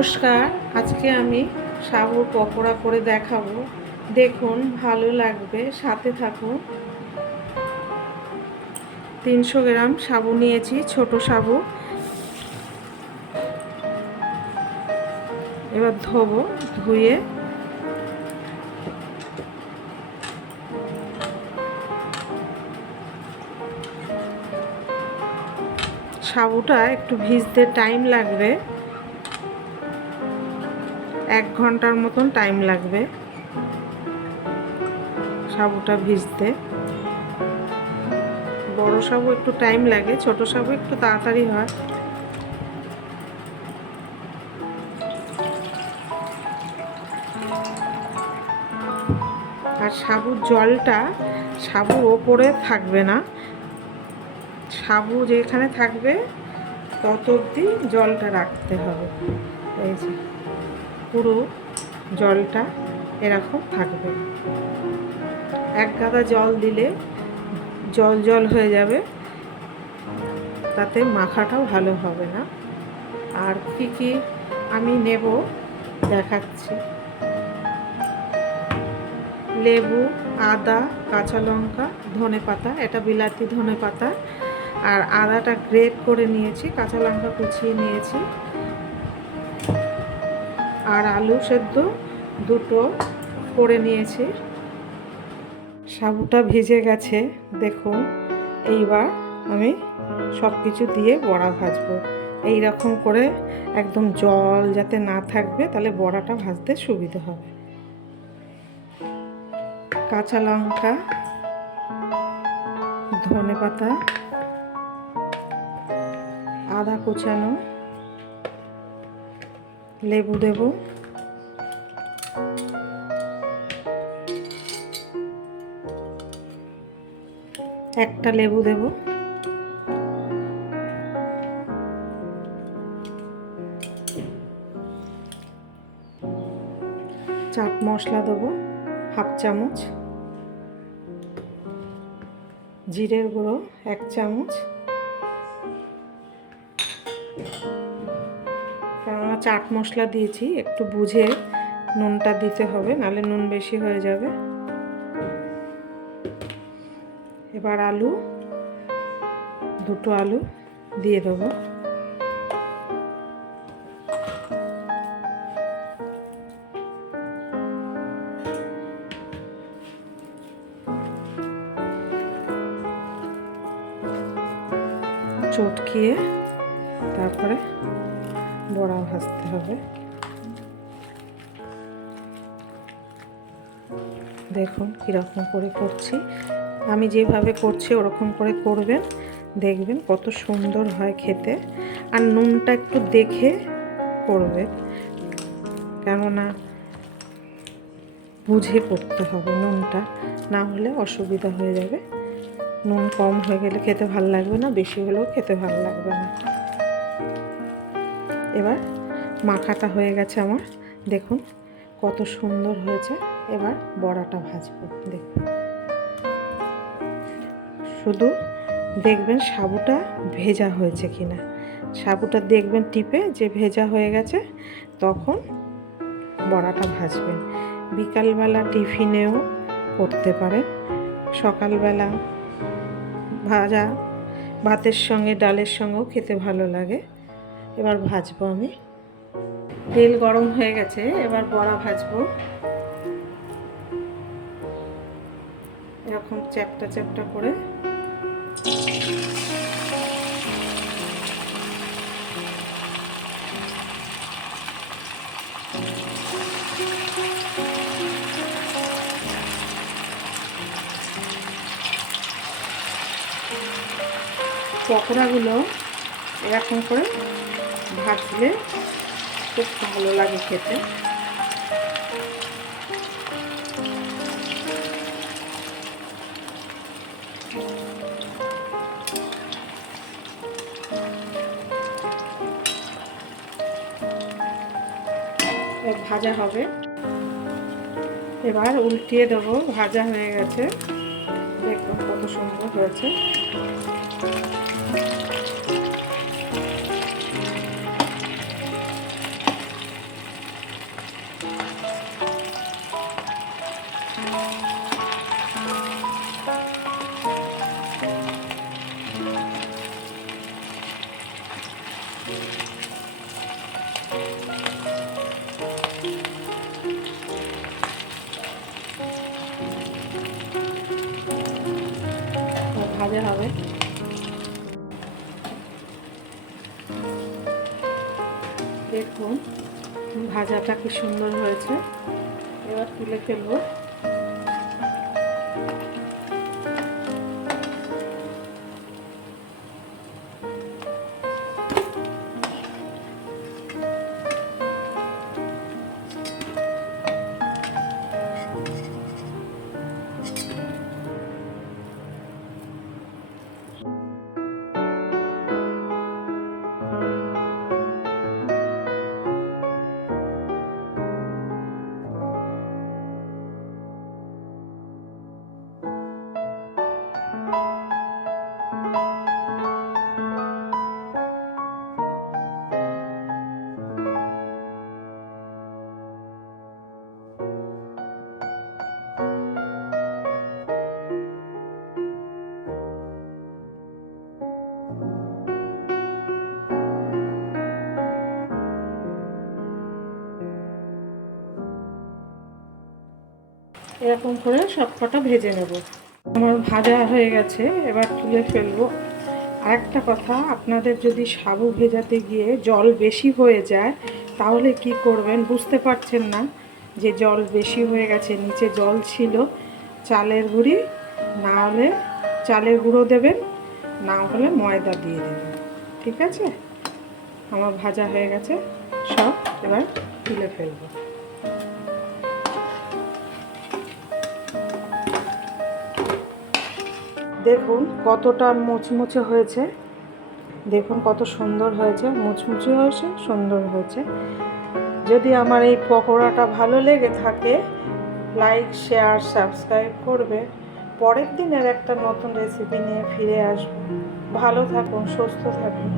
নমস্কার। আজকে আমি সাবুর পকোড়া করে দেখাবো। দেখুন, ভালো লাগবে, সাথে থাকুন। 300 গ্রাম সাবু নিয়েছি, ছোট সাবু। এবার ধোবো, ধুয়ে সাবুটা একটু ভিজতে টাইম লাগবে, 1 ঘন্টার মতন টাইম লাগবে সাবুটা ভিজতে। বড় সাবু একটু টাইম লাগে, ছোট সাবু একটু তাড়াতাড়ি হয়। আর সাবুর জলটা সাবুর ওপরে থাকবে না, সাবু যেখানে থাকবে তত অবধি জলটা রাখতে হবে। এই যে পুরো জলটা এরকম থাকবে। 1 গাদা জল দিলে জল জল হয়ে যাবে, তাতে মাখাটাও ভালো হবে না। আর কি কি আমি নেব দেখাচ্ছি। লেবু, আদা, কাঁচা লঙ্কা, ধনেপাতা, এটা বিলাতি ধনেপাতা। আর আদাটা গ্রেট করে নিয়েছি, কাঁচা লঙ্কা কুচিয়ে নিয়েছি। আর আলু সেদ্ধ 2টো করে নিয়েছি। সাবুটা ভিজে গেছে, দেখুন। এইবার আমি সব কিছু দিয়ে বড়া ভাজবো। এই রকম করে একদম জল যাতে না থাকবে, তাহলে বড়াটা ভাজতে সুবিধা হবে। কাঁচা লঙ্কা, ধনেপাতা, আদা কুচানো, লেবু দেব, একটা লেবু দেব, চাট মশলা দেবো 1/2 চামচ, জিরের গুঁড়ো 1 চামচ। কেননা চাট মশলা দিয়েছি, একটু বুঝে নুনটা দিতে হবে, নাহলে নুন বেশি হয়ে যাবে। এবার আলু, 2টো আলু দিয়ে দেবো। চটকিয়ে তারপরে বড়া ভাজতে হবে। দেখুন কীরকম করে করছি, আমি যেভাবে করছি ওরকম করে করবেন, দেখবেন কত সুন্দর হয় খেতে। আর নুনটা একটু দেখে করবে, কেননা বুঝে করতে হবে। নুনটা না হলে অসুবিধা হয়ে যাবে। নুন কম হয়ে গেলে খেতে ভালো লাগবে না, বেশি হলেও খেতে ভালো লাগবে না। এবার মাখাটা হয়ে গেছে আমার, দেখুন কত সুন্দর হয়েছে। এবার বড়াটা ভাজবো। দেখুন, শুধু দেখবেন সাবুটা ভেজা হয়েছে কিনা, সাবুটা দেখবেন টিপে যে ভেজা হয়ে গেছে, তখন বড়াটা ভাজবেন। বিকালবেলা টিফিনেও করতে পারেন, সকালবেলা ভাজা ভাতের সঙ্গে ডালের সঙ্গেও খেতে ভালো লাগে। এবার ভাজবো আমি। তেল গরম হয়ে গেছে, এবার বড়া ভাজবো। এরকম চ্যাপটা চ্যাপটা করে পকোড়াগুলো এরকম করে ভাজলে খুব ভালো লাগে খেতে। ভাজা হবে, এবার উল্টিয়ে দেবো। ভাজা হয়ে গেছে, দেখুন কত সুন্দর হয়েছে। মজা হবে। দেখুন ভাজাটা কি সুন্দর হয়েছে। এবার তুলে ফেলবো। এরকম করে সবকটা ভেজে নেব। আমার ভাজা হয়ে গেছে, এবার তুলে ফেলবো। আরেকটা কথা, আপনাদের যদি সাবু ভেজাতে গিয়ে জল বেশি হয়ে যায় তাহলে কি করবেন, বুঝতে পারছেন না যে জল বেশি হয়ে গেছে, নিচে জল ছিল, চালের গুঁড়ি না হলে চালের গুঁড়ো দেবেন, না হলে ময়দা দিয়ে দেবেন। ঠিক আছে, আমার ভাজা হয়ে গেছে সব, এবার তুলে ফেলবো। দেখুন কতটা মুচমুচে হয়েছে, দেখুন কত সুন্দর হয়েছে, মুচমুচে হয়েছে, সুন্দর হয়েছে। যদি আমার এই পকোড়াটা ভালো লেগে থাকে, লাইক, শেয়ার, সাবস্ক্রাইব করবে। পরের দিনের একটা নতুন রেসিপি নিয়ে ফিরে আসবো। ভালো থাকুন, সুস্থ থাকুন।